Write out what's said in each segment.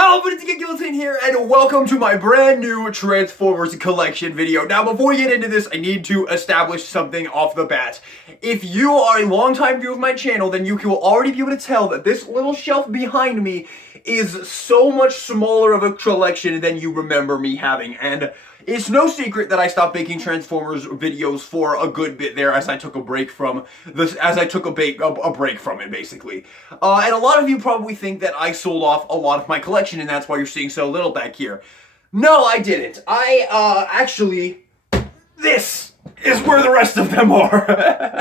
Hello, it's Guillotine here, and welcome to my brand new Transformers collection video. Now, before we get into this, I need to establish something off the bat. If you are a longtime viewer of my channel, then you will already be able to tell that this little shelf behind me is so much smaller of a collection than you remember me having, and it's no secret that I stopped making Transformers videos for a good bit there as I took a break from this, a break from it, basically. And a lot of you probably think that I sold off a lot of my collection, and that's why you're seeing so little back here. No, I didn't. Actually, this is where the rest of them are.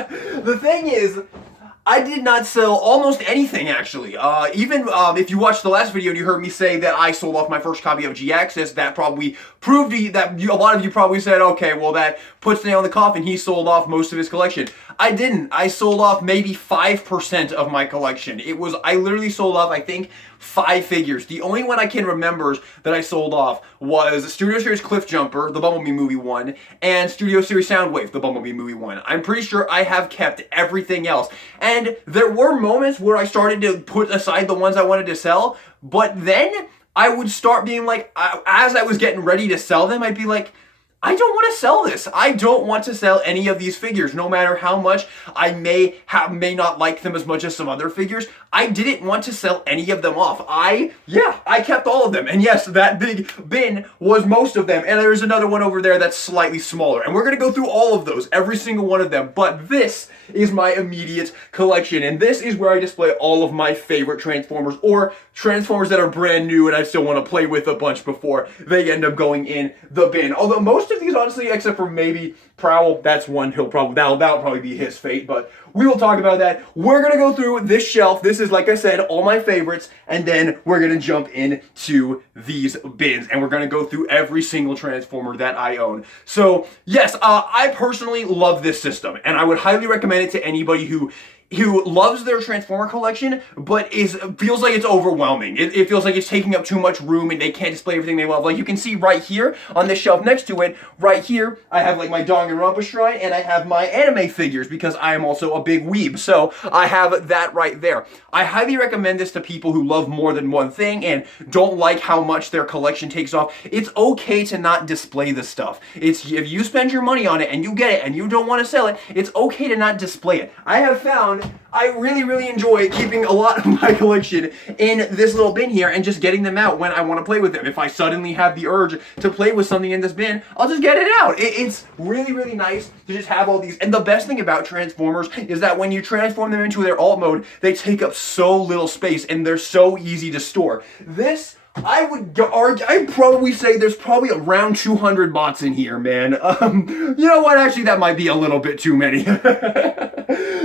The thing is, I did not sell almost anything, actually. Even if you watched the last video and you heard me say that I sold off my first copy of G-Axis, that probably proved that a lot of you probably said, okay, well, that puts the nail in the coffin. He sold off most of his collection. I didn't. I sold off maybe 5% of my collection. I literally sold off, I think, 5 figures. The only one I can remember that I sold off was Studio Series Cliffjumper, the Bumblebee movie one, and Studio Series Soundwave, the Bumblebee movie one. I'm pretty sure I have kept everything else. And there were moments where I started to put aside the ones I wanted to sell, but then I would start being like, as I was getting ready to sell them, I'd be like, I don't want to sell this. I don't want to sell any of these figures, no matter how much I may not like them as much as some other figures. I didn't want to sell any of them off. I kept all of them. And yes, that big bin was most of them. And there's another one over there that's slightly smaller. And we're going to go through all of those, every single one of them. But this is my immediate collection. And this is where I display all of my favorite Transformers, or Transformers that are brand new and I still want to play with a bunch before they end up going in the bin. Although most of these, honestly, except for maybe Prowl, that's one that'll probably be his fate, but we will talk about that. We're gonna go through this shelf. This is, like I said, all my favorites, and then we're gonna jump into these bins, and we're gonna go through every single Transformer that I own. So yes, I personally love this system, and I would highly recommend it to anybody who loves their Transformer collection, but feels like it's overwhelming. It feels like it's taking up too much room and they can't display everything they love. Like you can see right here on this shelf next to it, right here, I have like my Danganronpa shrine and I have my anime figures because I am also a big weeb. So I have that right there. I highly recommend this to people who love more than one thing and don't like how much their collection takes off. It's okay to not display the stuff. If you spend your money on it and you get it and you don't want to sell it, it's okay to not display it. I have found I really enjoy keeping a lot of my collection in this little bin here and just getting them out when I want to play with them. If I suddenly have the urge to play with something in this bin, I'll just get it out. It's really nice to just have all these. And the best thing about Transformers is that when you transform them into their alt mode, they take up so little space and they're so easy to store. This, I'd probably say there's probably around 200 bots in here, man. You know what? Actually, that might be a little bit too many.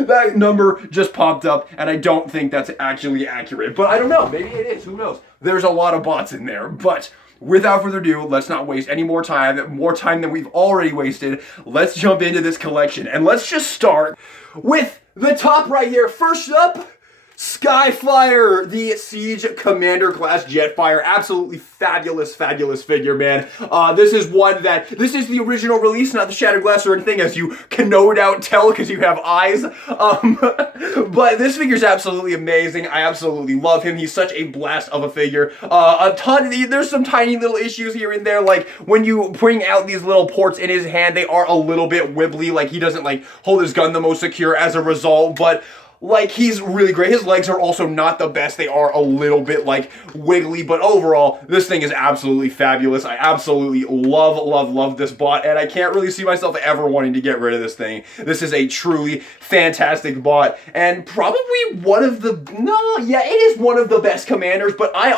That number just popped up, and I don't think that's actually accurate. But I don't know. Maybe it is. Who knows? There's a lot of bots in there. But without further ado, let's not waste any more time than we've already wasted. Let's jump into this collection, and let's just start with the top right here. First up, Skyflyer, the Siege Commander class Jetfire. Absolutely fabulous figure, man. This is the original release, not the Shattered Glass or anything, as you can no doubt tell because you have eyes. But this figure's absolutely amazing. I absolutely love him. He's such a blast of a figure. There's some tiny little issues here and there, like when you bring out these little ports in his hand, they are a little bit wibbly, like he doesn't like hold his gun the most secure as a result, but like, he's really great. His legs are also not the best. They are a little bit, like, wiggly. But overall, this thing is absolutely fabulous. I absolutely love this bot. And I can't really see myself ever wanting to get rid of this thing. This is a truly fantastic bot. And probably it is one of the best commanders. But I'm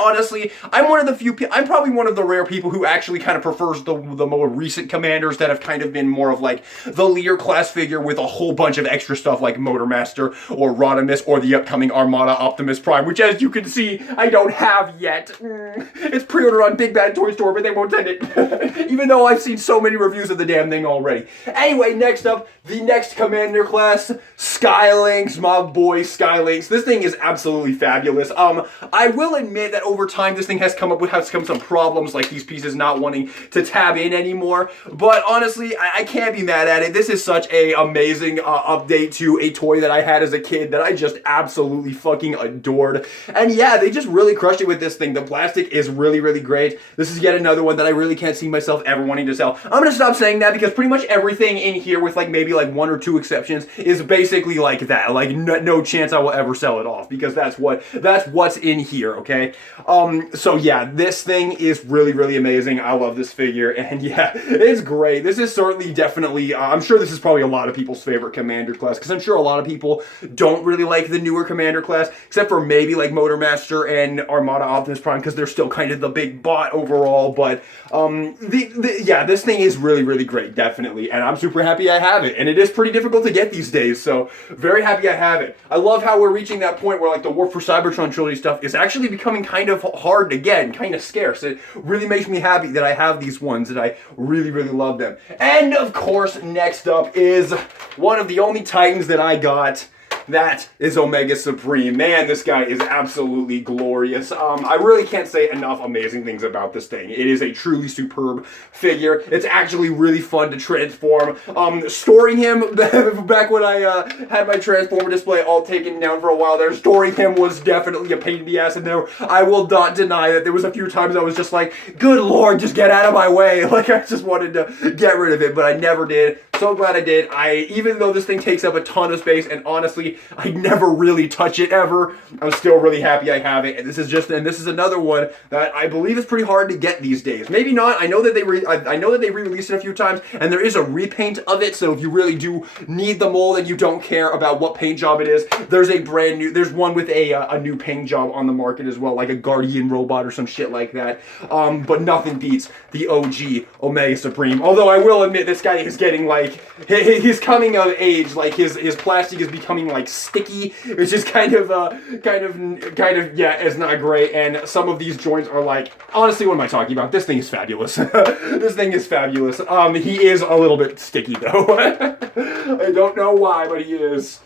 probably one of the rare people who actually kind of prefers the more recent commanders that have kind of been more of, like, the Lear class figure with a whole bunch of extra stuff like Motormaster or Rodimus or the upcoming Armada Optimus Prime, which, as you can see, I don't have yet. It's pre-ordered on Big Bad Toy Store, but they won't send it. Even though I've seen so many reviews of the damn thing already. Anyway, next up, the next Commander class, Skylynx, my boy Skylynx. This thing is absolutely fabulous. I will admit that over time, this thing has come some problems, like these pieces not wanting to tab in anymore. But honestly, I can't be mad at it. This is such a amazing update to a toy that I had as a kid. kid that I just absolutely fucking adored. And yeah, they just really crushed it with this thing. The plastic is really, really great. This is yet another one that I really can't see myself ever wanting to sell. I'm gonna stop saying that because pretty much everything in here, with like maybe like 1 or 2 exceptions, is basically like that. Like no chance I will ever sell it off, because that's what's in here, okay? So yeah, this thing is really, really amazing. I love this figure, and yeah, it's great. This is certainly, definitely, I'm sure this is probably a lot of people's favorite Commander class, because I'm sure a lot of people don't really like the newer Commander class, except for maybe like Motormaster and Armada Optimus Prime, because they're still kind of the big bot overall. But yeah, this thing is really, really great, definitely, and I'm super happy I have it. And it is pretty difficult to get these days, so very happy I have it. I love how we're reaching that point where like the War for Cybertron trilogy stuff is actually becoming kind of hard to get and kind of scarce. It really makes me happy that I have these ones, and I really, really love them. And of course, next up is one of the only Titans that I got. That is Omega Supreme. Man, this guy is absolutely glorious. I really can't say enough amazing things about this thing. It is a truly superb figure. It's actually really fun to transform. Storing him, back when I had my Transformer display all taken down for a while there, storing him was definitely a pain in the ass. And there, I will not deny that there was a few times I was just like, good lord, just get out of my way. Like, I just wanted to get rid of it, but I never did. So glad I did. Even though this thing takes up a ton of space, and honestly, I never really touch it ever, I'm still really happy I have it. And this is another one that I believe is pretty hard to get these days. Maybe not. I know that they re-released it a few times, and there is a repaint of it. So if you really do need the mold and you don't care about what paint job it is, there's one with a new paint job on the market as well, like a Guardian robot or some shit like that. But nothing beats the OG Omega Supreme. Although I will admit, this guy is getting like, he's coming of age. Like his plastic is becoming like sticky, which is kind of yeah, it's not great. And some of these joints are like, honestly, what am I talking about? This thing is fabulous. This thing is fabulous. He is a little bit sticky though. I don't know why, but he is.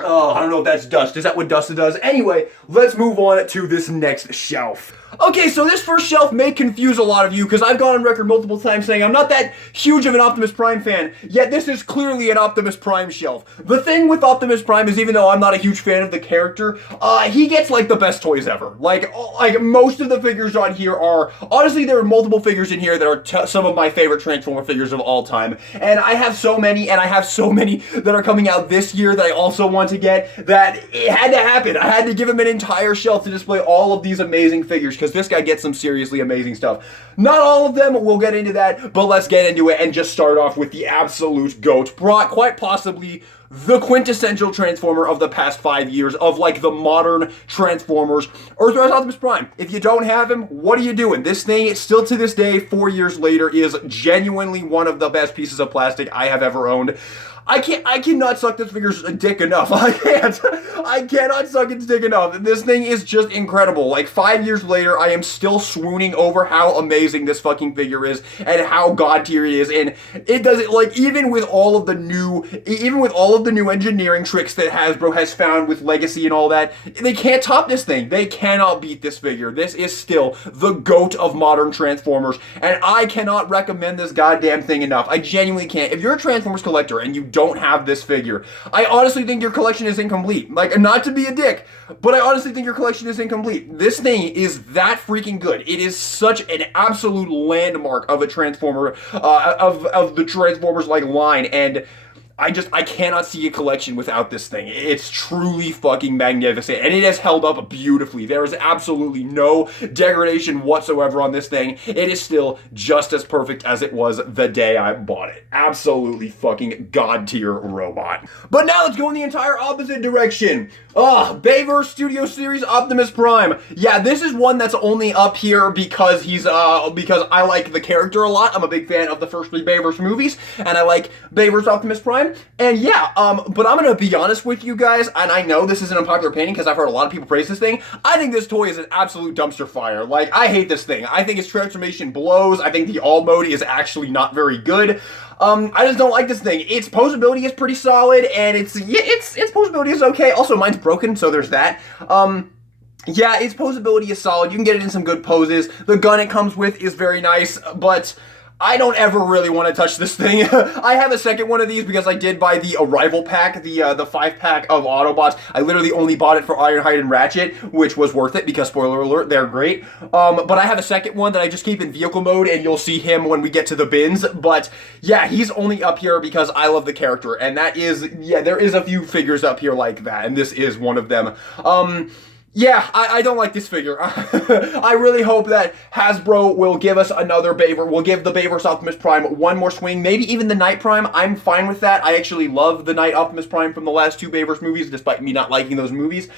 Oh, I don't know if that's dust. Is that what dust does? Anyway, let's move on to this next shelf. Okay, so this first shelf may confuse a lot of you, because I've gone on record multiple times saying I'm not that huge of an Optimus Prime fan, yet this is clearly an Optimus Prime shelf. The thing with Optimus Prime is, even though I'm not a huge fan of the character, he gets like the best toys ever. Like most of the figures on here are, honestly, there are multiple figures in here that are some of my favorite Transformer figures of all time. And I have so many, and I have so many that are coming out this year that I also want to get, that it had to happen. I had to give him an entire shelf to display all of these amazing figures, because this guy gets some seriously amazing stuff. Not all of them, we'll get into that, but let's get into it and just start off with the absolute GOAT, quite possibly the quintessential Transformer of the past 5 years, of like the modern Transformers, Earthrise Optimus Prime. If you don't have him, what are you doing? This thing, still to this day, 4 years later, is genuinely one of the best pieces of plastic I have ever owned. I cannot suck this figure's dick enough. I cannot suck its dick enough. This thing is just incredible. Like 5 years later, I am still swooning over how amazing this fucking figure is and how god tier it is. And it does it, like, even with all of the new engineering tricks that Hasbro has found with Legacy and all that, they can't top this thing. They cannot beat this figure. This is still the GOAT of modern Transformers, and I cannot recommend this goddamn thing enough. I genuinely can't. If you're a Transformers collector and you don't have this figure, I honestly think your collection is incomplete. Like, not to be a dick, but I honestly think your collection is incomplete. This thing is that freaking good. It is such an absolute landmark of a Transformer, of the Transformers like line, and I cannot see a collection without this thing. It's truly fucking magnificent, and it has held up beautifully. There is absolutely no degradation whatsoever on this thing. It is still just as perfect as it was the day I bought it. Absolutely fucking god tier robot. But now let's go in the entire opposite direction. Bayverse Studio Series Optimus Prime. Yeah, this is one that's only up here because because I like the character a lot. I'm a big fan of the first 3 Bayverse movies, and I like Bayverse Optimus Prime. And yeah, but I'm gonna be honest with you guys, and I know this is an unpopular opinion because I've heard a lot of people praise this thing. I think this toy is an absolute dumpster fire. Like, I hate this thing. I think its transformation blows. I think the all mode is actually not very good. I just don't like this thing. Its posability is pretty solid, and its posability is okay. Also, mine's broken, so there's that. Yeah, its posability is solid. You can get it in some good poses. The gun it comes with is very nice, but I don't ever really want to touch this thing. I have a second one of these because I did buy the Arrival pack, the 5-pack of Autobots. I literally only bought it for Ironhide and Ratchet, which was worth it because, spoiler alert, they're great. But I have a second one that I just keep in vehicle mode, and you'll see him when we get to the bins. But yeah, he's only up here because I love the character, and that is, yeah, there is a few figures up here like that, and this is one of them. Yeah, I don't like this figure. I really hope that Hasbro will give us another Bayverse, will give the Bayverse Optimus Prime one more swing, maybe even the Night Prime. I'm fine with that. I actually love the Night Optimus Prime from the last two Bayverse movies, despite me not liking those movies.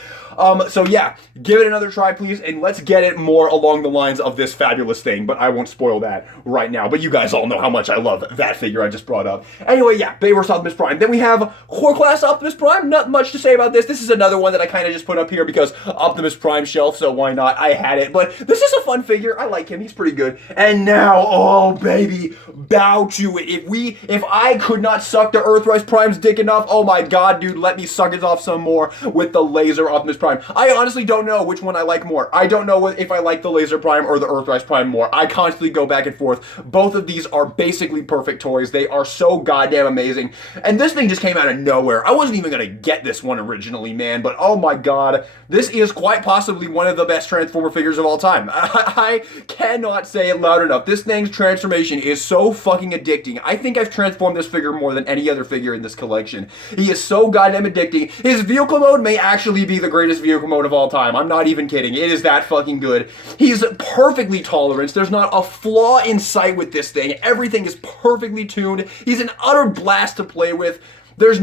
So yeah, give it another try, please, and let's get it more along the lines of this fabulous thing, but I won't spoil that right now. But you guys all know how much I love that figure I just brought up. Anyway, yeah, Bayverse Optimus Prime. Then we have Core Class Optimus Prime. Not much to say about this. This is another one that I kind of just put up here because Optimus Prime shelf, so why not? I had it, but this is a fun figure. I like him. He's pretty good. And now, oh baby, bow to it. If I could not suck the Earthrise Prime's dick enough, oh my god, dude, let me suck it off some more with the Laser Optimus Prime. I honestly don't know which one I like more. I don't know if I like the Laser Prime or the Earthrise Prime more. I constantly go back and forth. Both of these are basically perfect toys. They are so goddamn amazing. And this thing just came out of nowhere. I wasn't even gonna get this one originally, man, but oh my god, this is quite possibly one of the best Transformer figures of all time. I cannot say it loud enough. This thing's transformation is so fucking addicting. I think I've transformed this figure more than any other figure in this collection. He is so goddamn addicting. His vehicle mode may actually be the greatest vehicle mode of all time. I'm not even kidding. It is that fucking good. He's perfectly tolerant. There's not a flaw in sight with this thing. Everything is perfectly tuned. He's an utter blast to play with. There's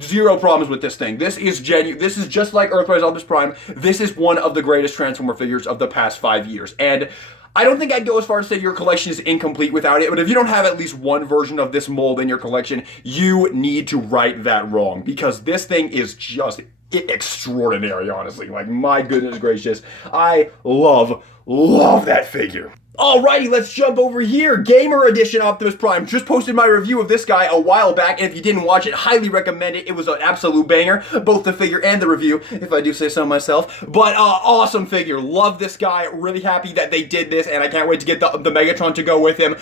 zero problems with this thing. This is genuine. This is just like Earthrise Optimus Prime. This is one of the greatest Transformer figures of the past 5 years. And I don't think I'd go as far as to say your collection is incomplete without it, but if you don't have at least one version of this mold in your collection, you need to right that wrong, because this thing is just extraordinary, honestly. Like, my goodness gracious. I love that figure. Alrighty, let's jump over here. Gamer Edition Optimus Prime. Just posted my review of this guy a while back, and if you didn't watch it, highly recommend it. It was an absolute banger, both the figure and the review, if I do say so myself. But awesome figure. Love this guy. Really happy that they did this, and I can't wait to get the Megatron to go with him.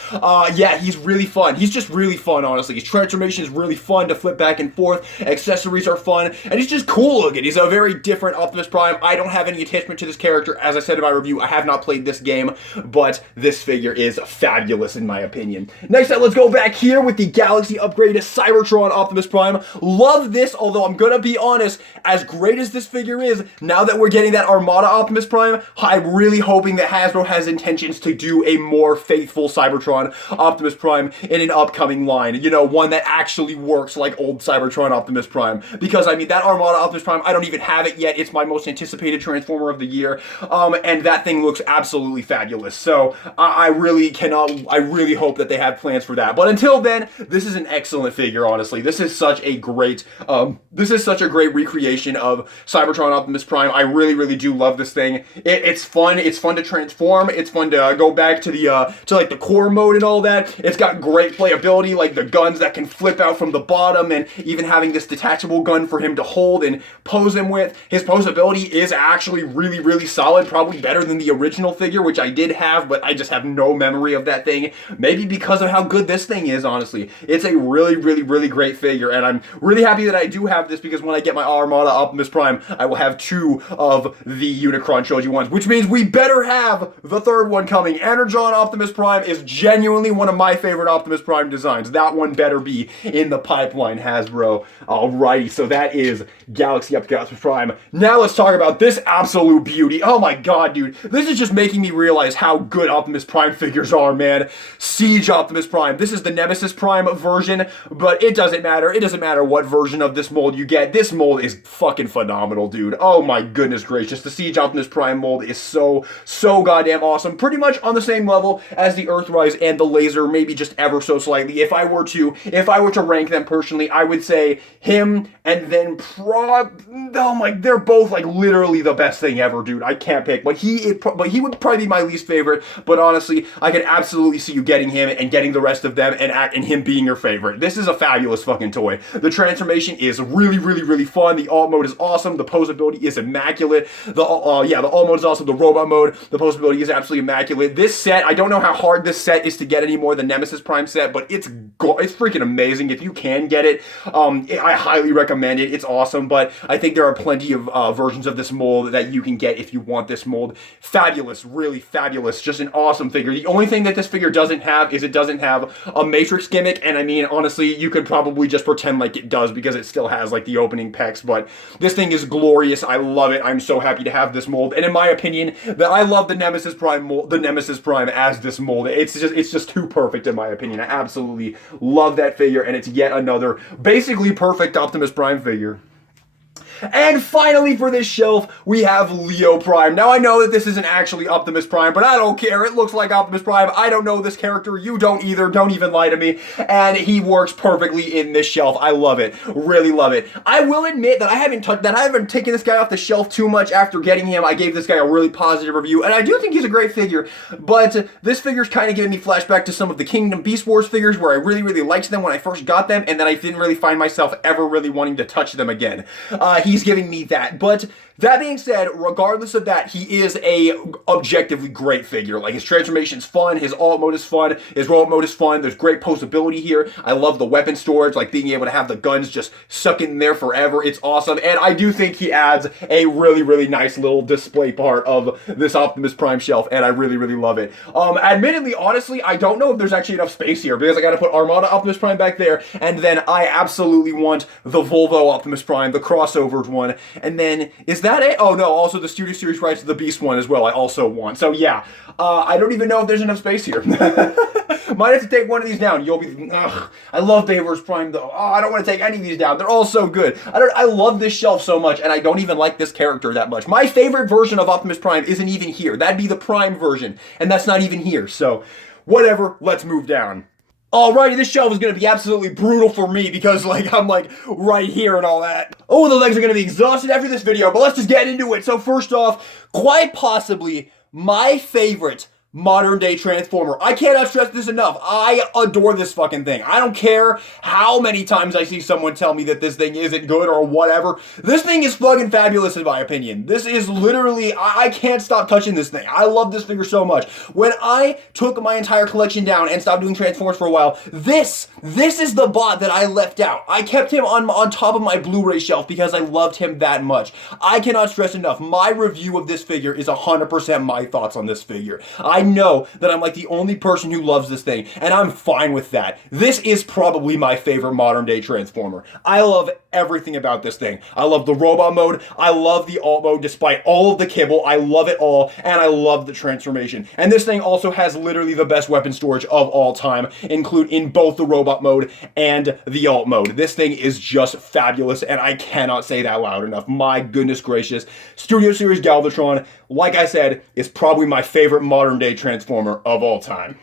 Yeah, he's really fun. He's just really fun, honestly. His transformation is really fun to flip back and forth. Accessories are fun, and he's just cool looking. He's a very different Optimus Prime. I don't have any attachment to this character. As I said in my review, I have not played this game, but this figure is fabulous in my opinion. Next up, let's go back here with the Galaxy upgraded Cybertron Optimus Prime. Love this, although I'm gonna be honest, as great as this figure is, now that we're getting that Armada Optimus Prime, I'm really hoping that Hasbro has intentions to do a more faithful Cybertron Optimus Prime in an upcoming line. You know, one that actually works like old Cybertron Optimus Prime. Because, I mean, that Armada Optimus Prime, I don't even have it yet. It's my most anticipated Transformer of the year. And that thing looks absolutely fabulous. So, I really hope that they have plans for that. But until then, this is an excellent figure, honestly. This is such a great recreation of Cybertron Optimus Prime. I really do love this thing. It's fun. It's fun to transform. It's fun to go back to like the core mode and all that. It's got great playability, like the guns that can flip out from the bottom, and even having this detachable gun for him to hold and pose him with. His posability is actually really solid, probably better than the original figure, which I did have, but I just have no memory of that thing. Maybe because of how good this thing is, honestly. It's a really great figure, and I'm really happy that I do have this, because when I get my Armada Optimus Prime, I will have 2 of the Unicron Trilogy ones, which means we better have the third one coming. Energon Optimus Prime is genuinely one of my favorite Optimus Prime designs. That one better be in the pipeline, Hasbro. Alrighty, so that is Galaxy Optimus Prime. Now let's talk about this absolute beauty. Oh my god, dude. This is just making me realize how good Optimus Prime figures are, man. Siege Optimus Prime. This is the Nemesis Prime version, but it doesn't matter. It doesn't matter what version of this mold you get. This mold is fucking phenomenal, dude. Oh my goodness gracious. The Siege Optimus Prime mold is so goddamn awesome. Pretty much on the same level as the Earthrise and the Laser, maybe just ever so slightly. If I were to rank them personally, I would say him and then they're both like literally the best thing ever, dude. I can't pick, but he would probably be my least favorite. but honestly, I can absolutely see you getting him and getting the rest of them and him being your favorite. This is a fabulous fucking toy. The transformation is really, really, really fun. The alt mode is awesome. The posability is immaculate. The alt mode is awesome. The robot mode, the posability is absolutely immaculate. This set, I don't know how hard this set is to get anymore, the Nemesis Prime set, but it's freaking amazing. If you can get it, I highly recommend it. It's awesome, but I think there are plenty of versions of this mold that you can get if you want this mold. Fabulous, really fabulous, just an awesome figure. The only thing that this figure doesn't have is it doesn't have a Matrix gimmick, and I mean, honestly, you could probably just pretend like it does because it still has like the opening pecs, but this thing is glorious. I love it. I'm so happy to have this mold, and in my opinion, that I love the Nemesis Prime mold, the Nemesis Prime as this mold. It's just too perfect in my opinion. I absolutely love that figure, and it's yet another basically perfect Optimus Prime figure. And finally for this shelf, we have Leo Prime. Now I know that this isn't actually Optimus Prime, but I don't care. It looks like Optimus Prime. I don't know this character. You don't either. Don't even lie to me. And he works perfectly in this shelf. I love it. Really love it. I will admit that I haven't taken this guy off the shelf too much after getting him. I gave this guy a really positive review, and I do think he's a great figure, but this figure's kind of giving me flashback to some of the Kingdom Beast Wars figures where I really, really liked them when I first got them, and then I didn't really find myself ever really wanting to touch them again. He's giving me that, but that being said, regardless of that, he is a objectively great figure. Like, his transformation's fun, his alt mode is fun, his robot mode is fun, there's great posability here. I love the weapon storage, like being able to have the guns just stuck in there forever. It's awesome, and I do think he adds a really, really nice little display part of this Optimus Prime shelf, and I really, really love it. Admittedly, honestly, I don't know if there's actually enough space here, because I gotta put Armada Optimus Prime back there, and then I absolutely want the Volvo Optimus Prime, the crossovered one, and then, is that it? Oh no, also the Studio Series rights to the Beast one as well, I also want. So yeah, I don't even know if there's enough space here. Might have to take one of these down. You'll be, ugh, I love Bayverse Prime though. Oh, I don't want to take any of these down. They're all so good. I love this shelf so much, and I don't even like this character that much. My favorite version of Optimus Prime isn't even here. That'd be the Prime version, and that's not even here. So, whatever, let's move down. Alrighty, this shelf is going to be absolutely brutal for me because, like, I'm, like, right here and all that. Oh, the legs are going to be exhausted after this video, but let's just get into it. So, first off, quite possibly my favorite modern day Transformer. I cannot stress this enough. I adore this fucking thing. I don't care how many times I see someone tell me that this thing isn't good or whatever. This thing is fucking fabulous in my opinion. This is literally, I can't stop touching this thing. I love this figure so much. When I took my entire collection down and stopped doing Transformers for a while, this is the bot that I left out. I kept him on top of my Blu-ray shelf because I loved him that much. I cannot stress enough. My review of this figure is 100% my thoughts on this figure. I know that I'm like the only person who loves this thing, and I'm fine with that. This is probably my favorite modern day Transformer. I love everything about this thing. I love the robot mode, I love the alt mode despite all of the kibble, I love it all, and I love the transformation. And this thing also has literally the best weapon storage of all time, include in both the robot mode and the alt mode. This thing is just fabulous, and I cannot say that loud enough. My goodness gracious. Studio Series Galvatron, like I said, is probably my favorite modern day Transformer of all time.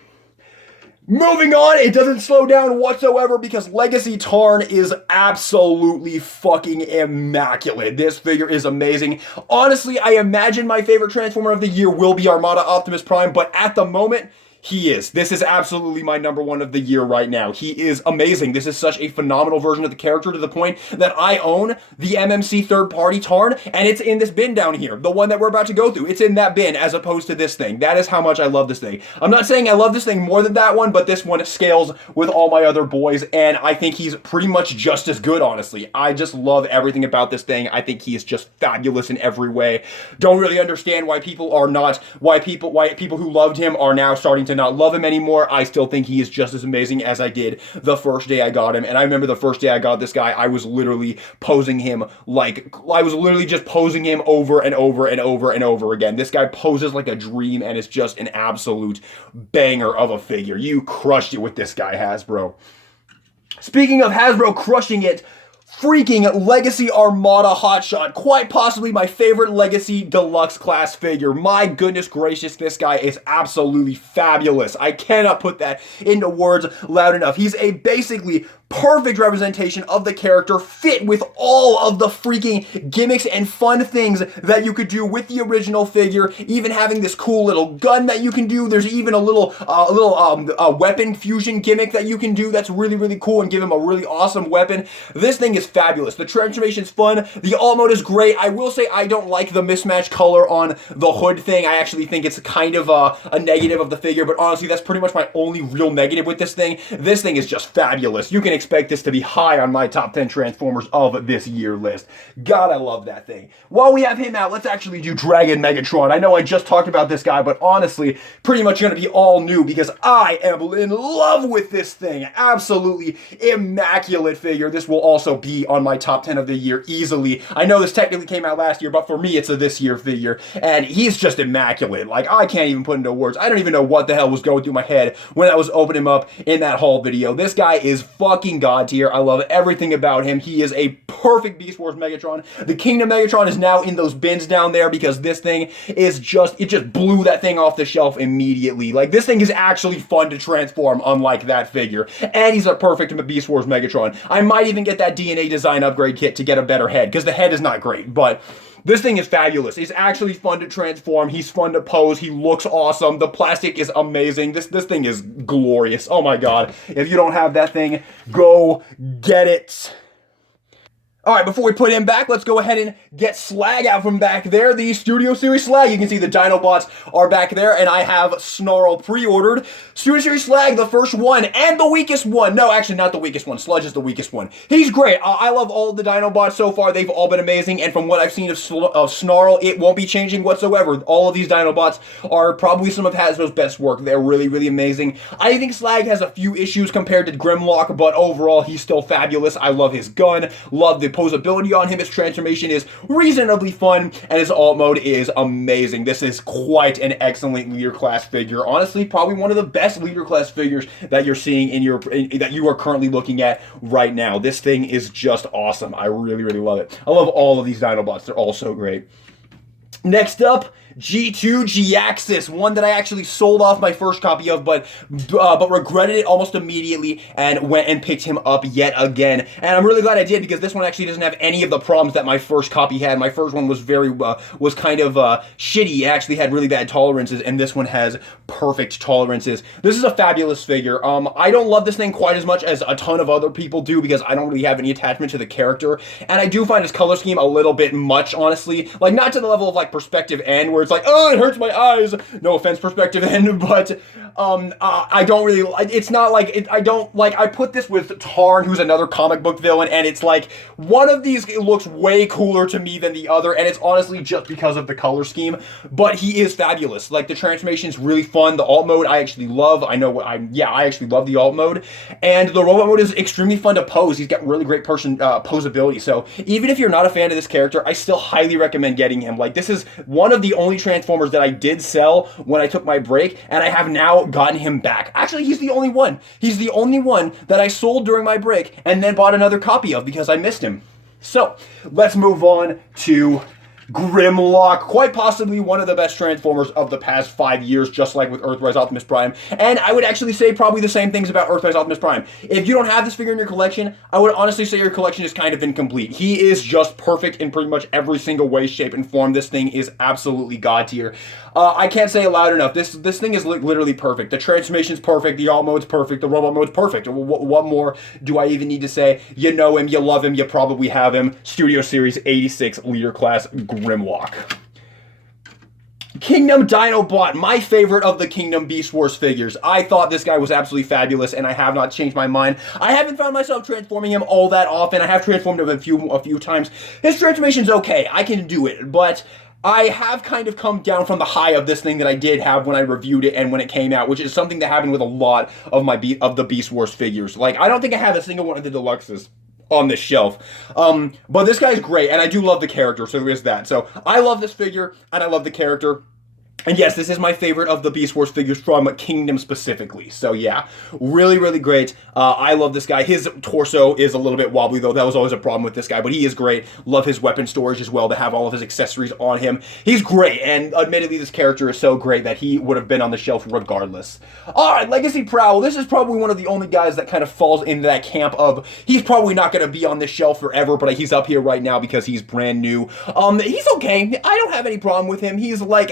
Moving on, it doesn't slow down whatsoever because Legacy Tarn is absolutely fucking immaculate. This figure is amazing. Honestly, I imagine my favorite Transformer of the year will be Armada Optimus Prime, but at the moment, he is. This is absolutely my number one of the year right now. He is amazing. This is such a phenomenal version of the character to the point that I own the MMC third-party Tarn, and it's in this bin down here, the one that we're about to go through. It's in that bin as opposed to this thing. That is how much I love this thing. I'm not saying I love this thing more than that one, but this one scales with all my other boys, and I think he's pretty much just as good, honestly. I just love everything about this thing. I think he is just fabulous in every way. Don't really understand why people who loved him are now starting to not love him anymore. I still think he is just as amazing as I did the first day I got him. And I remember the first day I got this guy, I was literally posing him just posing him over and over and over and over again. This guy poses like a dream and is just an absolute banger of a figure. You crushed it with this guy, Hasbro. Speaking of Hasbro crushing it, freaking Legacy Armada Hotshot, quite possibly my favorite Legacy Deluxe class figure. My goodness gracious, this guy is absolutely fabulous. I cannot put that into words loud enough. He's a basically perfect representation of the character, fit with all of the freaking gimmicks and fun things that you could do with the original figure, even having this cool little gun that you can do. There's even a little weapon fusion gimmick that you can do that's really, really cool and give him a really awesome weapon. This thing is fabulous. The transformation's fun. The alt mode is great. I will say I don't like the mismatched color on the hood thing. I actually think it's kind of a negative of the figure, but honestly, that's pretty much my only real negative with this thing. This thing is just fabulous. You can expect this to be high on my top 10 Transformers of this year list. God, I love that thing. While we have him out, let's actually do Dragon Megatron. I know I just talked about this guy, but honestly, pretty much going to be all new because I am in love with this thing. Absolutely immaculate figure. This will also be on my top 10 of the year easily. I know this technically came out last year, but for me, it's a this year figure, and he's just immaculate. Like, I can't even put into words. I don't even know what the hell was going through my head when I was opening him up in that haul video. This guy is fucking god tier. I love everything about him. He is a perfect Beast Wars Megatron. The Kingdom Megatron is now in those bins down there because this thing is just, it just blew that thing off the shelf immediately. Like, this thing is actually fun to transform, unlike that figure. And he's a perfect Beast Wars Megatron. I might even get that DNA design upgrade kit to get a better head, because the head is not great, but this thing is fabulous. It's actually fun to transform. He's fun to pose. He looks awesome. The plastic is amazing. This thing is glorious. Oh my god. If you don't have that thing, go get it. Alright, before we put him back, let's go ahead and get Slag out from back there. The Studio Series Slag. You can see the Dinobots are back there, and I have Snarl pre-ordered. Studio Series Slag, the first one, and the weakest one. No, actually, not the weakest one. Sludge is the weakest one. He's great. I love all of the Dinobots so far. They've all been amazing, and from what I've seen of Snarl, it won't be changing whatsoever. All of these Dinobots are probably some of Hasbro's best work. They're really, really amazing. I think Slag has a few issues compared to Grimlock, but overall, he's still fabulous. I love his gun, love the posability on him. His transformation is reasonably fun, and his alt mode is amazing. This is quite an excellent leader class figure. Honestly, probably one of the best leader class figures that you're seeing that you are currently looking at right now. This thing is just awesome. I really, really love it. I love all of these Dinobots. They're all so great. Next up, G2 G-Axis, one that I actually sold off my first copy of, but regretted it almost immediately and went and picked him up yet again. And I'm really glad I did, because this one actually doesn't have any of the problems that my first copy had. My first one was kind of shitty. It actually had really bad tolerances, and this one has perfect tolerances. This is a fabulous figure. I don't love this thing quite as much as a ton of other people do, because I don't really have any attachment to the character, and I do find his color scheme a little bit much, honestly. Like, not to the level of, like, Perspective N, where it's like, oh, it hurts my eyes. No offense, Perspective N, but I don't really, it's not like, I put this with Tarn, who's another comic book villain, and it's like, one of these looks way cooler to me than the other, and it's honestly just because of the color scheme, but he is fabulous. Like, the transformation is really fun. The alt mode I actually love. I actually love the alt mode, and the robot mode is extremely fun to pose. He's got really great posability, so even if you're not a fan of this character, I still highly recommend getting him. Like, this is one of the only Transformers that I did sell when I took my break, and I have now gotten him back. Actually, he's the only one. He's the only one that I sold during my break and then bought another copy of because I missed him. So, let's move on to Grimlock, quite possibly one of the best Transformers of the past 5 years, just like with Earthrise Optimus Prime. And I would actually say probably the same things about Earthrise Optimus Prime. If you don't have this figure in your collection, I would honestly say your collection is kind of incomplete. He is just perfect in pretty much every single way, shape, and form. This thing is absolutely god tier. I can't say it loud enough. This thing is literally perfect. The transformation's perfect. The alt mode's perfect. The robot mode's perfect. What more do I even need to say? You know him. You love him. You probably have him. Studio Series 86 Leader Class Grimlock. Kingdom Dinobot, my favorite of the Kingdom Beast Wars figures. I thought this guy was absolutely fabulous, and I have not changed my mind. I haven't found myself transforming him all that often. I have transformed him a few times. His transformation's okay. I can do it, but I have kind of come down from the high of this thing that I did have when I reviewed it and when it came out, which is something that happened with a lot of the Beast Wars figures. Like, I don't think I have a single one of the deluxes on this shelf. But this guy's great, and I do love the character, so there is that. So I love this figure, and I love the character. And yes, this is my favorite of the Beast Wars figures from Kingdom specifically. So yeah, really, really great. I love this guy. His torso is a little bit wobbly though. That was always a problem with this guy, but he is great. Love his weapon storage as well, to have all of his accessories on him. He's great, and admittedly this character is so great that he would have been on the shelf regardless. Alright, Legacy Prowl. This is probably one of the only guys that kind of falls into that camp of, he's probably not going to be on this shelf forever, but he's up here right now because he's brand new. He's okay. I don't have any problem with him. He's like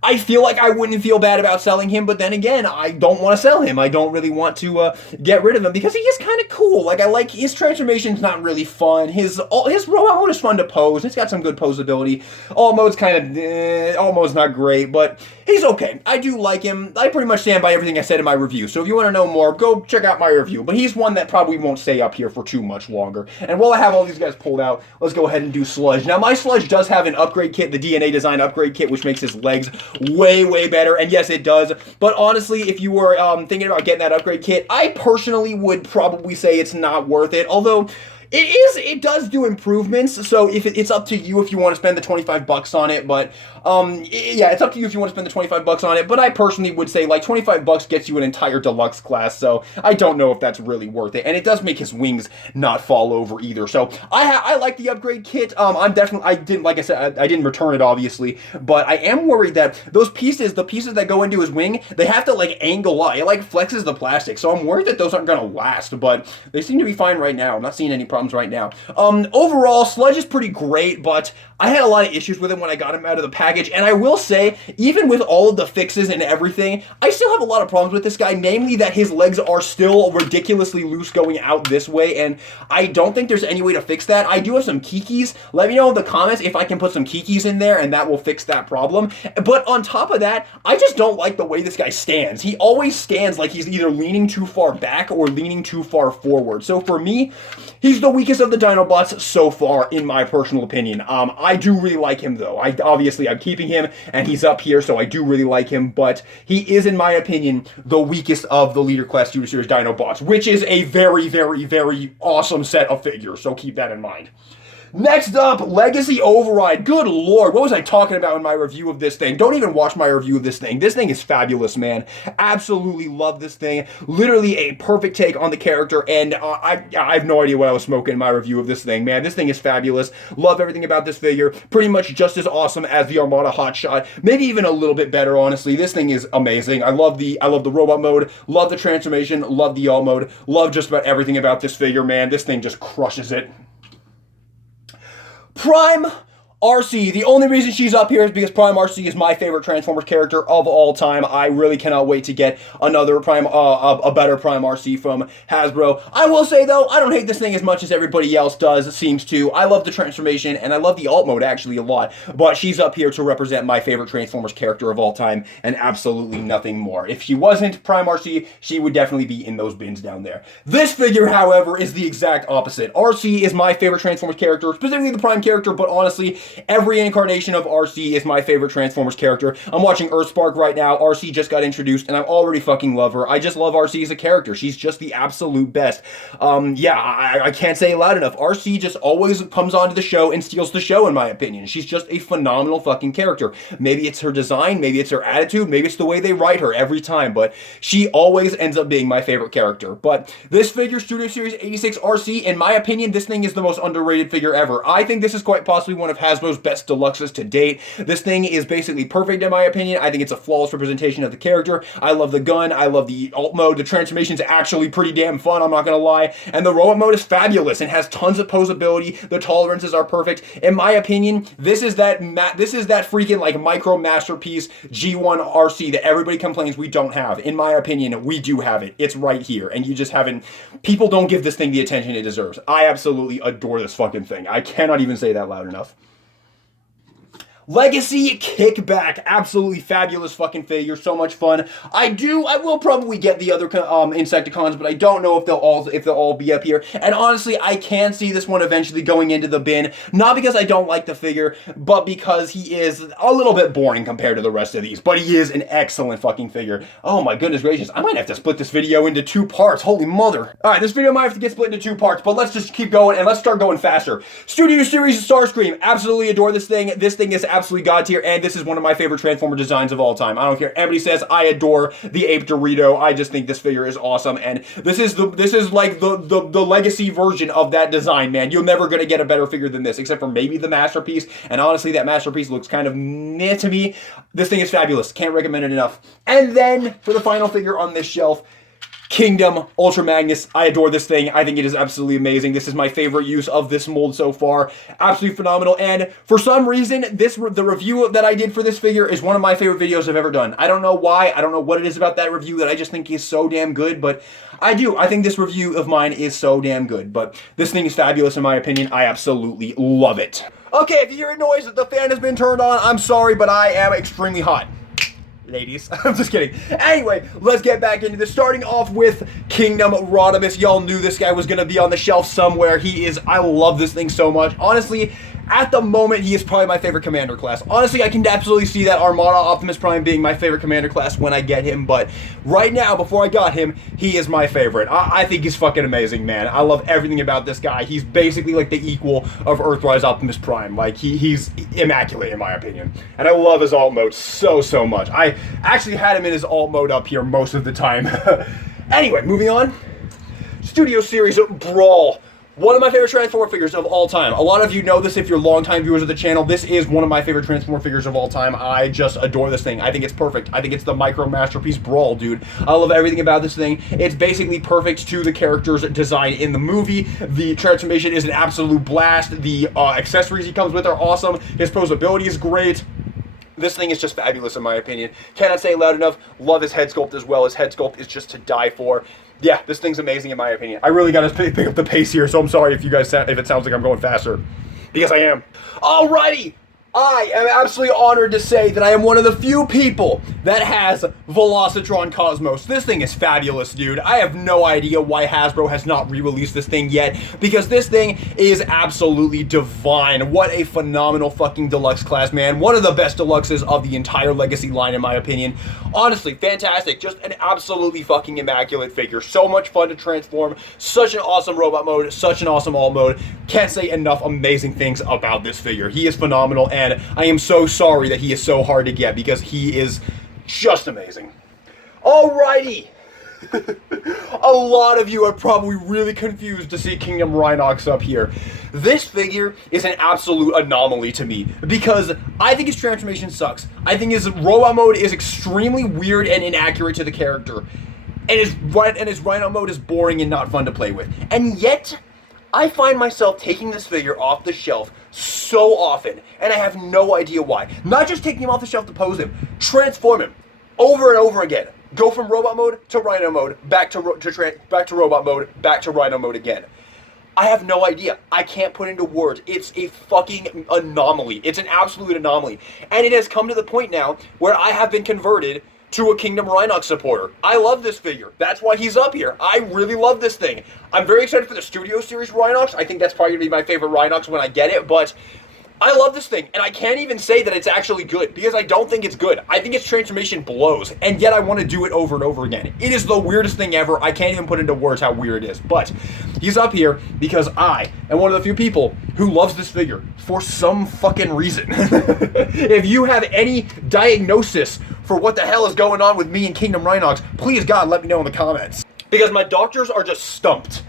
I feel like I wouldn't feel bad about selling him, but then again, I don't want to sell him. I don't really want to get rid of him because he is kind of cool. Like, I like his transformation's not really fun. His robot mode is fun to pose. It's got some good posability. Alt mode's kind of, alt mode's not great, but he's okay. I do like him. I pretty much stand by everything I said in my review. So if you want to know more, go check out my review. But he's one that probably won't stay up here for too much longer. And while I have all these guys pulled out, let's go ahead and do Sludge. Now, my Sludge does have an upgrade kit, the DNA Design upgrade kit, which makes his legs way better, and yes, it does. But honestly, if you were thinking about getting that upgrade kit, I personally would probably say it's not worth it. Although it does do improvements, so if it's up to you if you want to spend the 25 bucks on it, but yeah, it's up to you if you want to spend the 25 bucks on it, but I personally would say like 25 bucks gets you an entire deluxe class, so I don't know if that's really worth it, and it does make his wings not fall over either. So I like the upgrade kit. I didn't, like I said, I didn't return it obviously, but I am worried that those pieces, the pieces that go into his wing, they have to like angle up. It like flexes the plastic, so I'm worried that those aren't gonna last, but they seem to be fine right now. I'm not seeing any problems right now. Overall, Sludge is pretty great, but I had a lot of issues with him when I got him out of the package, and I will say, even with all of the fixes and everything, I still have a lot of problems with this guy, namely that his legs are still ridiculously loose going out this way, and I don't think there's any way to fix that. I do have some kikis. Let me know in the comments if I can put some kikis in there, and that will fix that problem. But on top of that, I just don't like the way this guy stands. He always stands like he's either leaning too far back or leaning too far forward. So for me, he's the weakest of the Dinobots so far, in my personal opinion. I do really like him, though. I'm keeping him, and he's up here, so I do really like him, but he is, in my opinion, the weakest of the Leader Class Studio Series Dinobots, which is a very awesome set of figures, so keep that in mind. Next up, Legacy Override. Good lord, what was I talking about in my review of this thing? Don't even watch my review of this thing. This thing is fabulous, man. Absolutely love this thing. Literally a perfect take on the character, and I have no idea what I was smoking in my review of this thing, man. This thing is fabulous. Love everything about this figure. Pretty much just as awesome as the Armada Hotshot. Maybe even a little bit better, honestly. This thing is amazing. I love the robot mode. Love the transformation. Love the alt mode. Love just about everything about this figure, man. This thing just crushes it. Prime RC. The only reason she's up here is because Prime RC is my favorite Transformers character of all time. I really cannot wait to get another Prime, a better Prime RC from Hasbro. I will say though, I don't hate this thing as much as everybody else does, seems to. I love the transformation, and I love the alt mode actually a lot, but she's up here to represent my favorite Transformers character of all time, and absolutely nothing more. If she wasn't Prime RC, she would definitely be in those bins down there. This figure, however, is the exact opposite. RC is my favorite Transformers character, specifically the Prime character, but honestly, every incarnation of RC is my favorite Transformers character. I'm watching Earthspark right now. RC just got introduced, and I already fucking love her. I just love RC as a character. She's just the absolute best. Yeah, I can't say it loud enough. RC just always comes onto the show and steals the show, in my opinion. She's just a phenomenal fucking character. Maybe it's her design, maybe it's her attitude, maybe it's the way they write her every time, but she always ends up being my favorite character. But this figure, Studio Series 86 RC, in my opinion, this thing is the most underrated figure ever. I think this is quite possibly one of Hasbro's best deluxes to date. This thing is basically perfect in my opinion. I think it's a flawless representation of the character. I love the gun. I love the alt mode. The transformation's actually pretty damn fun, I'm not gonna lie. And the robot mode is fabulous and has tons of posability. The tolerances are perfect. In my opinion, this is that freaking like micro masterpiece G1 RC that everybody complains we don't have. In my opinion, we do have it. It's right here, and you just haven't. People don't give this thing the attention it deserves. I absolutely adore this fucking thing. I cannot even say that loud enough. Legacy Kickback. Absolutely fabulous fucking figure. So much fun. I will probably get the other Insecticons, but I don't know if they'll all be up here. And honestly, I can see this one eventually going into the bin. Not because I don't like the figure, but because he is a little bit boring compared to the rest of these. But he is an excellent fucking figure. Oh my goodness gracious. I might have to split this video into 2 parts. Holy mother. Alright, this video might have to get split into 2 parts, but let's just keep going and let's start going faster. Studio Series Starscream. Absolutely adore this thing. This thing is absolutely god tier, and this is one of my favorite Transformer designs of all time. I don't care. Everybody says I adore the Ape Dorito. I just think this figure is awesome, and this is like the legacy version of that design, man. You're never gonna get a better figure than this, except for maybe the Masterpiece, and honestly, that Masterpiece looks kind of meh to me. This thing is fabulous. Can't recommend it enough. And then, for the final figure on this shelf, Kingdom Ultra Magnus. I adore this thing. I think it is absolutely amazing. This is my favorite use of this mold so far. Absolutely phenomenal. And for some reason, the review that I did for this figure is one of my favorite videos I've ever done. I don't know why. I don't know what it is about that review that I just think is so damn good, but I do. I think this review of mine is so damn good. But this thing is fabulous in my opinion. I absolutely love it. Okay, if you hear a noise that the fan has been turned on, I'm sorry, but I am extremely hot. Ladies. I'm just kidding. Anyway, let's get back into this. Starting off with Kingdom Rodimus. Y'all knew this guy was going to be on the shelf somewhere. I love this thing so much. Honestly, at the moment, he is probably my favorite commander class. Honestly, I can absolutely see that Armada Optimus Prime being my favorite commander class when I get him, but right now, before I got him, he is my favorite. I think he's fucking amazing, man. I love everything about this guy. He's basically like the equal of Earthrise Optimus Prime. Like, he's immaculate in my opinion. And I love his alt mode so much. I actually had him in his alt mode up here most of the time. Anyway, moving on. Studio Series Brawl. One of my favorite Transformer figures of all time. A lot of you know this if you're longtime viewers of the channel. This is one of my favorite Transformer figures of all time. I just adore this thing. I think it's perfect. I think it's the Micro Masterpiece Brawl, dude. I love everything about this thing. It's basically perfect to the character's design in the movie. The transformation is an absolute blast. The accessories he comes with are awesome. His posability is great. This thing is just fabulous in my opinion. Cannot say it loud enough. Love his head sculpt as well. His head sculpt is just to die for. Yeah, this thing's amazing in my opinion. I really gotta pick up the pace here, so I'm sorry if if it sounds like I'm going faster. Because I am. Alrighty! I am absolutely honored to say that I am one of the few people that has Velocitron Cosmos. This thing is fabulous, dude. I have no idea why Hasbro has not re-released this thing yet, because this thing is absolutely divine. What a phenomenal fucking deluxe class, man. One of the best deluxes of the entire Legacy line, in my opinion. Honestly, fantastic. Just an absolutely fucking immaculate figure. So much fun to transform. Such an awesome robot mode. Such an awesome alt mode. Can't say enough amazing things about this figure. He is phenomenal, and I am so sorry that he is so hard to get because he is just amazing. Alrighty. A lot of you are probably really confused to see Kingdom Rhinox up here. This figure is an absolute anomaly to me because I think his transformation sucks. I think his robot mode is extremely weird and inaccurate to the character. And his Rhino mode is boring and not fun to play with. And yet, I find myself taking this figure off the shelf so often, and I have no idea why. Not just taking him off the shelf to pose him, transform him over and over again. Go from robot mode to Rhino mode, back to robot mode, back to Rhino mode again. I have no idea. I can't put into words. It's a fucking anomaly. It's an absolute anomaly. And it has come to the point now where I have been converted to a Kingdom Rhinox supporter. I love this figure. That's why he's up here. I really love this thing. I'm very excited for the Studio Series Rhinox. I think that's probably going to be my favorite Rhinox when I get it, but I love this thing, and I can't even say that it's actually good, because I don't think it's good. I think its transformation blows, and yet I want to do it over and over again. It is the weirdest thing ever. I can't even put into words how weird it is, but he's up here because I am one of the few people who loves this figure for some fucking reason. If you have any diagnosis for what the hell is going on with me and Kingdom Rhinox, please God, let me know in the comments, because my doctors are just stumped.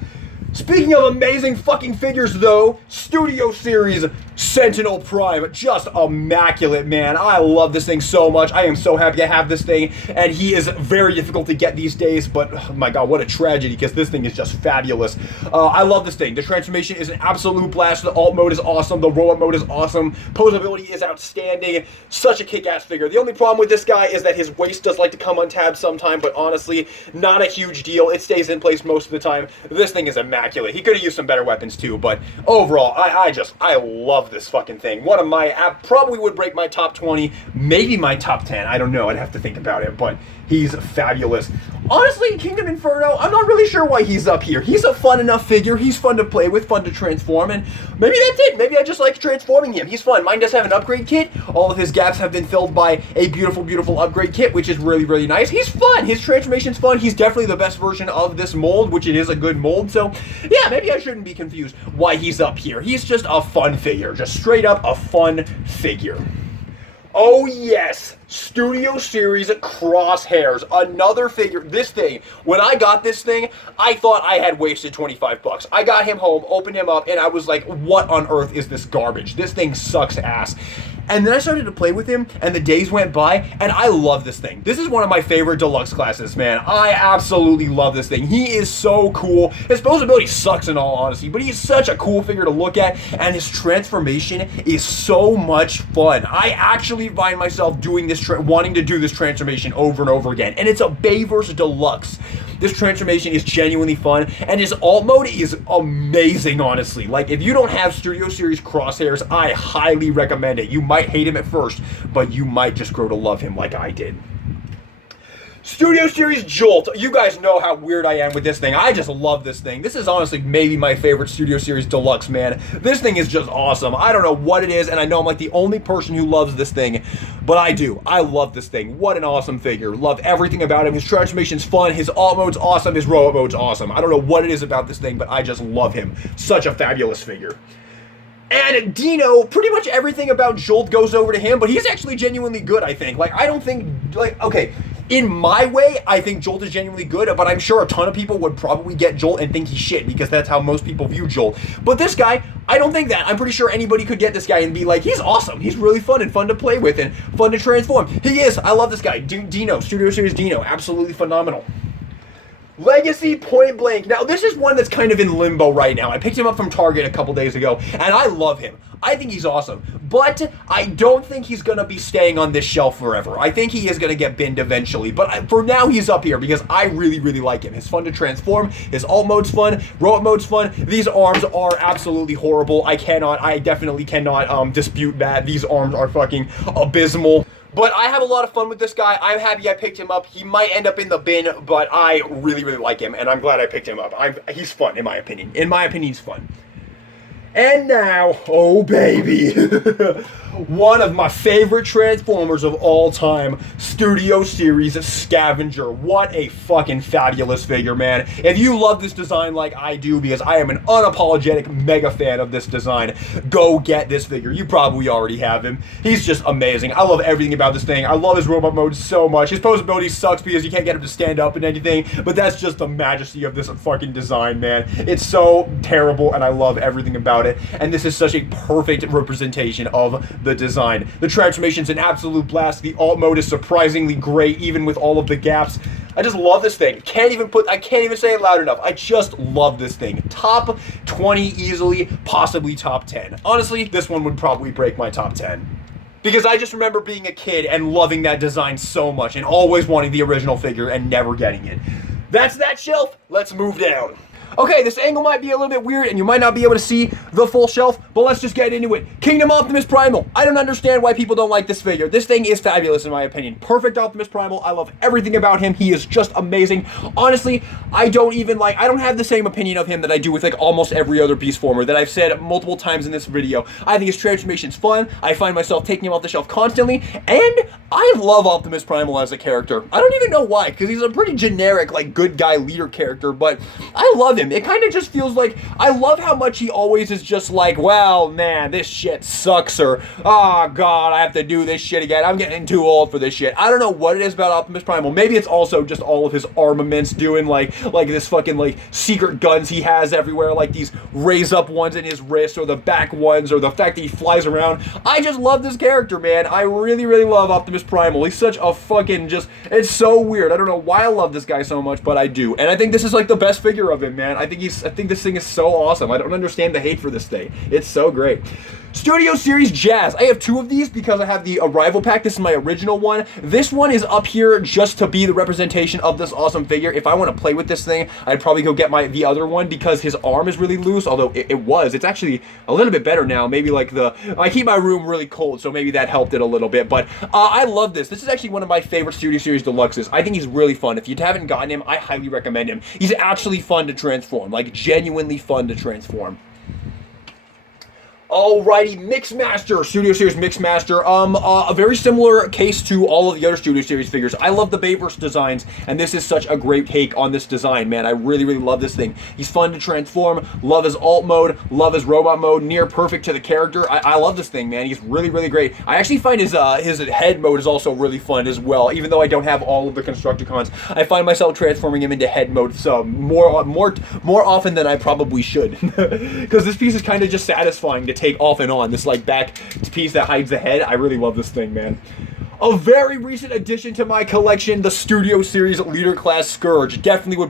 Speaking of amazing fucking figures though, Studio Series Sentinel Prime, just immaculate, man. I love this thing so much. I am so happy to have this thing, and he is very difficult to get these days, but oh my God, what a tragedy, because this thing is just fabulous. I love this thing. The transformation is an absolute blast. The alt mode is awesome. The robot mode is awesome. Posability is outstanding. Such a kick-ass figure. The only problem with this guy is that his waist does like to come untabbed sometime, but honestly, not a huge deal. It stays in place most of the time. This thing is immaculate. He could have used some better weapons too, but overall, I love this fucking thing. One of my, probably would break my top 20, maybe my top 10. I don't know. I'd have to think about it, but he's fabulous. Honestly, Kingdom Inferno, I'm not really sure why he's up here. He's a fun enough figure. He's fun to play with, fun to transform, and maybe that's it. Maybe I just like transforming him. He's fun. Mine does have an upgrade kit. All of his gaps have been filled by a beautiful, beautiful upgrade kit, which is really, really nice. He's fun. His transformation's fun. He's definitely the best version of this mold, which it is a good mold, so yeah, maybe I shouldn't be confused why he's up here. He's just a fun figure. Just straight up a fun figure. Oh yes, Studio Series Crosshairs, another figure. This thing, when I got this thing, I thought I had wasted 25 bucks. I got him home, opened him up, and I was like, what on earth is this garbage? This thing sucks ass. And then I started to play with him, and the days went by, and I love this thing. This is one of my favorite deluxe classes, man. I absolutely love this thing. He is so cool. His posability sucks in all honesty, but he's such a cool figure to look at, and his transformation is so much fun. I actually find myself doing this, wanting to do this transformation over and over again, and it's a Bayverse Deluxe. This transformation is genuinely fun, and his alt mode is amazing, honestly. Like, if you don't have Studio Series Crosshairs, I highly recommend it. You might hate him at first, but you might just grow to love him like I did. Studio Series Jolt. You guys know how weird I am with this thing. I just love this thing. This is honestly maybe my favorite Studio Series Deluxe, man. This thing is just awesome. I don't know what it is, and I know I'm like the only person who loves this thing, but I do. I love this thing. What an awesome figure. Love everything about him. His transformation's fun. His alt mode's awesome. His robot mode's awesome. I don't know what it is about this thing, but I just love him. Such a fabulous figure. And Dino, pretty much everything about Jolt goes over to him, but he's actually genuinely good, I think. Like, I don't think, like, okay, in my way, I think Jolt is genuinely good, but I'm sure a ton of people would probably get Jolt and think he's shit, because that's how most people view Jolt. But this guy, I don't think that. I'm pretty sure anybody could get this guy and be like, he's awesome. He's really fun and fun to play with and fun to transform. He is. I love this guy. Dino, Studio Series Dino, absolutely phenomenal. Legacy Point Blank. Now, this is one that's kind of in limbo right now. I picked him up from Target a couple days ago, and I love him. I think he's awesome, but I don't think he's going to be staying on this shelf forever. I think he is going to get binned eventually, but for now, he's up here because I really, really like him. He's fun to transform. His alt mode's fun. Robot mode's fun. These arms are absolutely horrible. I definitely cannot dispute that. These arms are fucking abysmal. But I have a lot of fun with this guy. I'm happy I picked him up. He might end up in the bin, but I really, really like him, and I'm glad I picked him up. He's fun, in my opinion. In my opinion, he's fun. And now, oh baby, one of my favorite Transformers of all time, Studio Series Scavenger. What a fucking fabulous figure, man. If you love this design like I do, because I am an unapologetic mega fan of this design, go get this figure. You probably already have him. He's just amazing. I love everything about this thing. I love his robot mode so much. His posability sucks because you can't get him to stand up and anything, but that's just the majesty of this fucking design, man. It's so terrible, and I love everything about it, and this is such a perfect representation of the design. The transformation's an absolute blast. The alt mode is surprisingly great, even with all of the gaps. I just love this thing. I can't even say it loud enough. I just love this thing. Top 20 easily, possibly top 10. Honestly, this one would probably break my top 10. Because I just remember being a kid and loving that design so much and always wanting the original figure and never getting it. That's that shelf. Let's move down. Okay, this angle might be a little bit weird and you might not be able to see the full shelf, but let's just get into it. Kingdom Optimus Primal. I don't understand why people don't like this figure. This thing is fabulous in my opinion. Perfect Optimus Primal. I love everything about him. He is just amazing. Honestly, I don't have the same opinion of him that I do with like almost every other Beast Former that I've said multiple times in this video. I think his transformation's fun. I find myself taking him off the shelf constantly, and I love Optimus Primal as a character. I don't even know why, because he's a pretty generic, like, good guy leader character, but I love him. It kind of just feels like, I love how much he always is just like, well, man, this shit sucks, or, oh, God, I have to do this shit again. I'm getting too old for this shit. I don't know what it is about Optimus Primal. Maybe it's also just all of his armaments doing, like this fucking, like, secret guns he has everywhere, like these raise-up ones in his wrist, or the back ones, or the fact that he flies around. I just love this character, man. I really, really love Optimus Primal. He's such a fucking it's so weird. I don't know why I love this guy so much, but I do. And I think this is like the best figure of him, man. I think this thing is so awesome. I don't understand the hate for this thing. It's so great. Studio Series Jazz. I have two of these because I have the Arrival Pack. This is my original one. This one is up here just to be the representation of this awesome figure. If I want to play with this thing, I'd probably go get the other one because his arm is really loose, although it's actually a little bit better now. Maybe like I keep my room really cold, so maybe that helped it a little bit, but I love this. This is actually one of my favorite Studio Series Deluxes. I think he's really fun. If you haven't gotten him, I highly recommend him. He's actually fun to transform, like genuinely fun to transform. Alrighty, Mixmaster, Studio Series Mixmaster. A very similar case to all of the other Studio Series figures. I love the Bayverse designs, and this is such a great take on this design, man. I really, really love this thing. He's fun to transform, love his alt mode, love his robot mode, near perfect to the character. I love this thing, man. He's really, really great. I actually find his head mode is also really fun as well, even though I don't have all of the Constructicons. I find myself transforming him into head mode more often than I probably should. Because this piece is kind of just satisfying to take off and on. This like back piece that hides the head. I really love this thing, man. A very recent addition to my collection, the Studio Series Leader Class Scourge. Definitely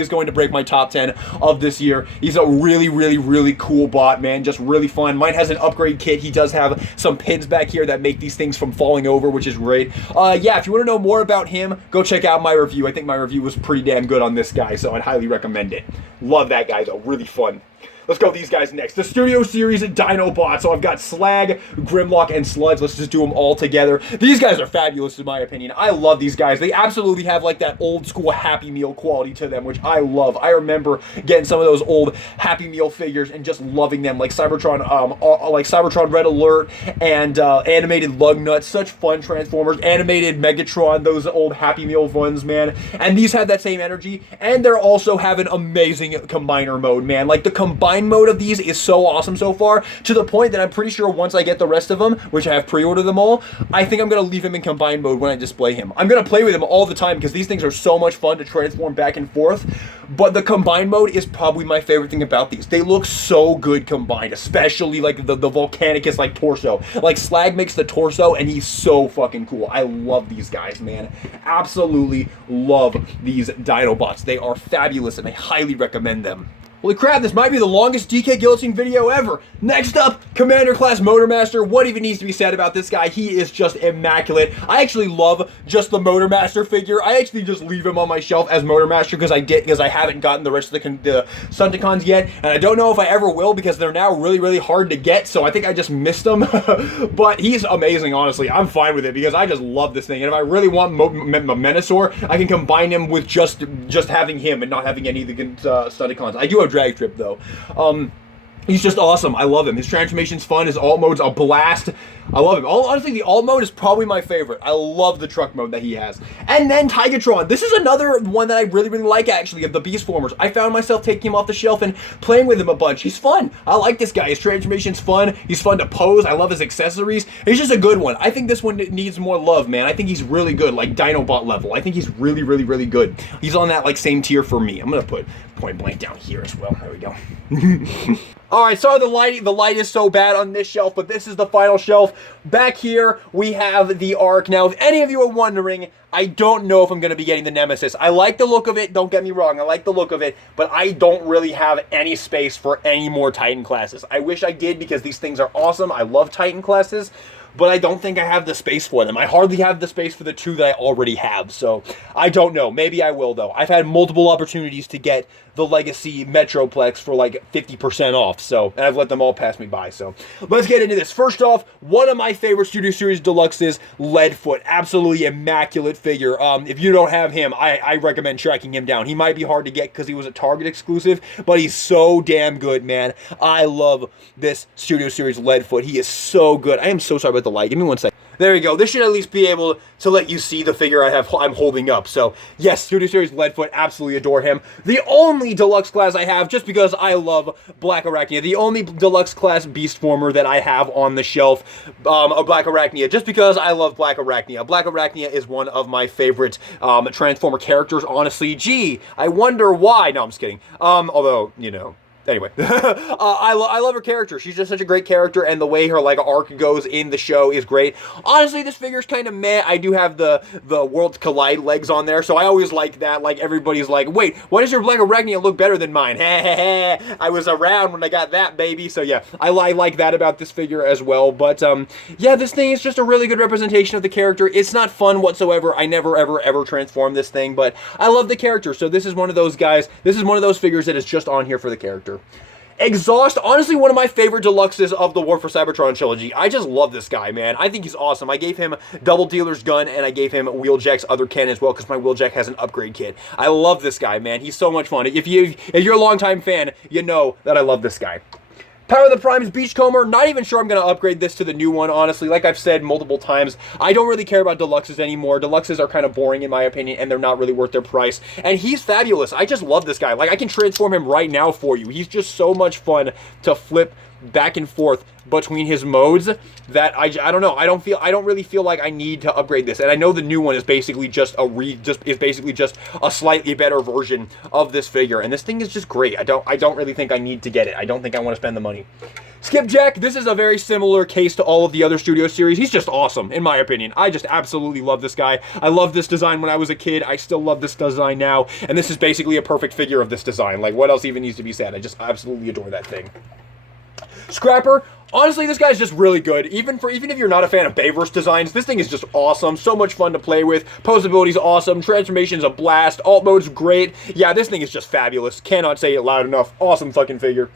is going to break my top 10 of this year. He's a really, really, really cool bot, man. Just really fun. Mine has an upgrade kit. He does have some pins back here that make these things from falling over, which is great. Yeah, if you want to know more about him, go check out my review. I think my review was pretty damn good on this guy, so I'd highly recommend it. Love that guy, though. Really fun. Let's go with these guys next. The Studio Series Dinobot. So I've got Slag, Grimlock, and Sludge. Let's just do them all together. These guys are fabulous in my opinion. I love these guys. They absolutely have like that old school Happy Meal quality to them, which I love. I remember getting some of those old Happy Meal figures and just loving them, like Cybertron Red Alert and animated Lugnut. Such fun Transformers. Animated Megatron, those old Happy Meal ones, man. And these have that same energy, and they're also have an amazing combiner mode, man. Like the combine mode of these is so awesome so far, to the point that I'm pretty sure once I get the rest of them, which I have pre-ordered them all, I think I'm going to leave him in combine mode when I display him. I'm going to play with him all the time because these things are so much fun to transform back and forth, but the combine mode is probably my favorite thing about these. They look so good combined, especially like the Volcanicus like torso. Like Slag makes the torso and he's so fucking cool. I love these guys, man. Absolutely love these Dinobots. They are fabulous and I highly recommend them. Holy crap, this might be the longest DK Guillotine video ever. Next up, Commander Class Motormaster. What even needs to be said about this guy? He is just immaculate. I actually love just the Motormaster figure. I actually just leave him on my shelf as Motormaster because I haven't gotten the rest of the Stunticons yet, and I don't know if I ever will because they're now really, really hard to get, so I think I just missed them. But he's amazing, honestly. I'm fine with it because I just love this thing, and if I really want Menasor, I can combine him with just having him and not having any of the Stunticons. I do have Drag Strip though. He's just awesome. I love him. His transformation's fun. His alt mode's a blast. I love him. Honestly, the alt mode is probably my favorite. I love the truck mode that he has. And then Tigatron. This is another one that I really, really like, actually, of the Beast Formers. I found myself taking him off the shelf and playing with him a bunch. He's fun. I like this guy. His transformation's fun. He's fun to pose. I love his accessories. He's just a good one. I think this one needs more love, man. I think he's really good, like Dinobot level. I think he's really, really, really good. He's on that, like, same tier for me. I'm going to put point blank down here as well. There we go. Alright, sorry the light is so bad on this shelf, but this is the final shelf. Back here, we have the Ark. Now, if any of you are wondering, I don't know if I'm going to be getting the Nemesis. I like the look of it, don't get me wrong, I like the look of it, but I don't really have any space for any more Titan classes. I wish I did because these things are awesome. I love Titan classes, but I don't think I have the space for them. I hardly have the space for the two that I already have, so I don't know. Maybe I will, though. I've had multiple opportunities to get the Legacy Metroplex for like 50% off, so, and I've let them all pass me by, so let's get into this. First off, one of my favorite Studio Series Deluxes, Leadfoot. Absolutely immaculate figure. If you don't have him, I recommend tracking him down. He might be hard to get because he was a Target exclusive, but he's so damn good, man. I love this Studio Series Leadfoot. He is so good. I am so sorry about the light. Give me one second. There you go. This should at least be able to let you see the figure I'm holding up. So, yes, Studio Series Leadfoot, absolutely adore him. The only deluxe class I have, just because I love Black Arachnia, the only deluxe class Beast Former that I have on the shelf, of Black Arachnia, just because I love Black Arachnia. Black Arachnia is one of my favorite Transformer characters, honestly. Gee, I wonder why. No, I'm just kidding. Although, you know. Anyway, I love her character. She's just such a great character, and the way her like arc goes in the show is great. Honestly, this figure's kind of meh. I do have the Worlds Collide legs on there, so I always like that. Like, everybody's like, wait, why does your Black Arachnia look better than mine? I was around when I got that, baby. So yeah, I like that about this figure as well. But yeah, this thing is just a really good representation of the character. It's not fun whatsoever. I never, ever transform this thing, but I love the character. So this is one of those guys. This is one of those figures that is just on here for the character. Exhaust, honestly one of my favorite deluxes of the War for Cybertron trilogy. I just love this guy, man. I think he's awesome. I gave him Double Dealer's gun, and I gave him Wheeljack's other cannon as well, because my Wheeljack has an upgrade kit. I love this guy, man. He's so much fun. If you're a longtime fan, you know that I love this guy. Power of the Primes Beachcomber, not even sure I'm going to upgrade this to the new one, honestly. Like I've said multiple times, I don't really care about deluxes anymore. Deluxes are kind of boring in my opinion, and they're not really worth their price. And he's fabulous. I just love this guy. Like, I can transform him right now for you. He's just so much fun to flip back and forth between his modes that I don't know. I don't really feel like I need to upgrade this. And I know the new one is basically just a slightly better version of this figure. And this thing is just great. I don't really think I need to get it. I don't think I want to spend the money. Skipjack, this is a very similar case to all of the other Studio Series. He's just awesome, in my opinion. I just absolutely love this guy. I loved this design when I was a kid. I still love this design now. And this is basically a perfect figure of this design. Like, what else even needs to be said? I just absolutely adore that thing. Scrapper, honestly, this guy's just really good. Even if you're not a fan of Bayverse designs, this thing is just awesome. So much fun to play with. Posability's awesome. Transformation's a blast. Alt mode's great. Yeah, this thing is just fabulous. Cannot say it loud enough. Awesome fucking figure.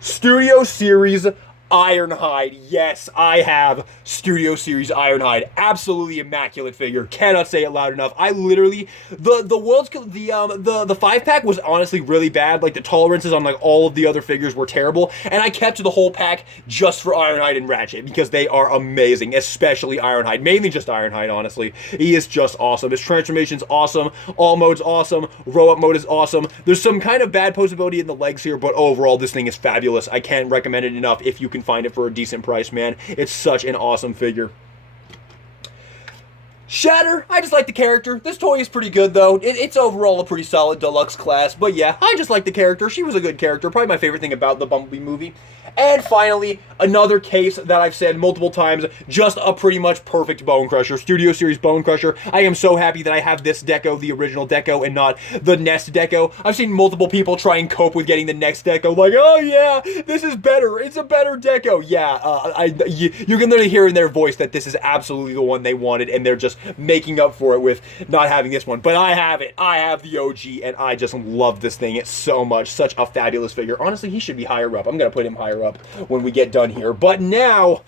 Studio Series Ironhide. Yes, I have Studio Series Ironhide. Absolutely immaculate figure. Cannot say it loud enough. I literally, the 5-pack was honestly really bad. Like, the tolerances on like all of the other figures were terrible, and I kept the whole pack just for Ironhide and Ratchet because they are amazing, especially Ironhide. Mainly just Ironhide, honestly. He is just awesome. His transformation's awesome. All mode's awesome. Row up mode is awesome. There's some kind of bad posability in the legs here, but overall this thing is fabulous. I can't recommend it enough if you can find it for a decent price, man. It's such an awesome figure. Shatter, I just like the character. This toy is pretty good, though. It's overall a pretty solid deluxe class, but yeah, I just like the character. She was a good character. Probably my favorite thing about the Bumblebee movie. And finally, another case that I've said multiple times, just a pretty much perfect Bone Crusher. Studio Series Bone Crusher. I am so happy that I have this deco, the original deco, and not the Nest deco. I've seen multiple people try and cope with getting the next deco, like, oh yeah, this is better. It's a better deco. Yeah, you can literally hear in their voice that this is absolutely the one they wanted, and they're just making up for it with not having this one. But I have it. I have the OG, and I just love this thing. It's so much. Such a fabulous figure. Honestly, he should be higher up. I'm going to put him higher up when we get done here. But now,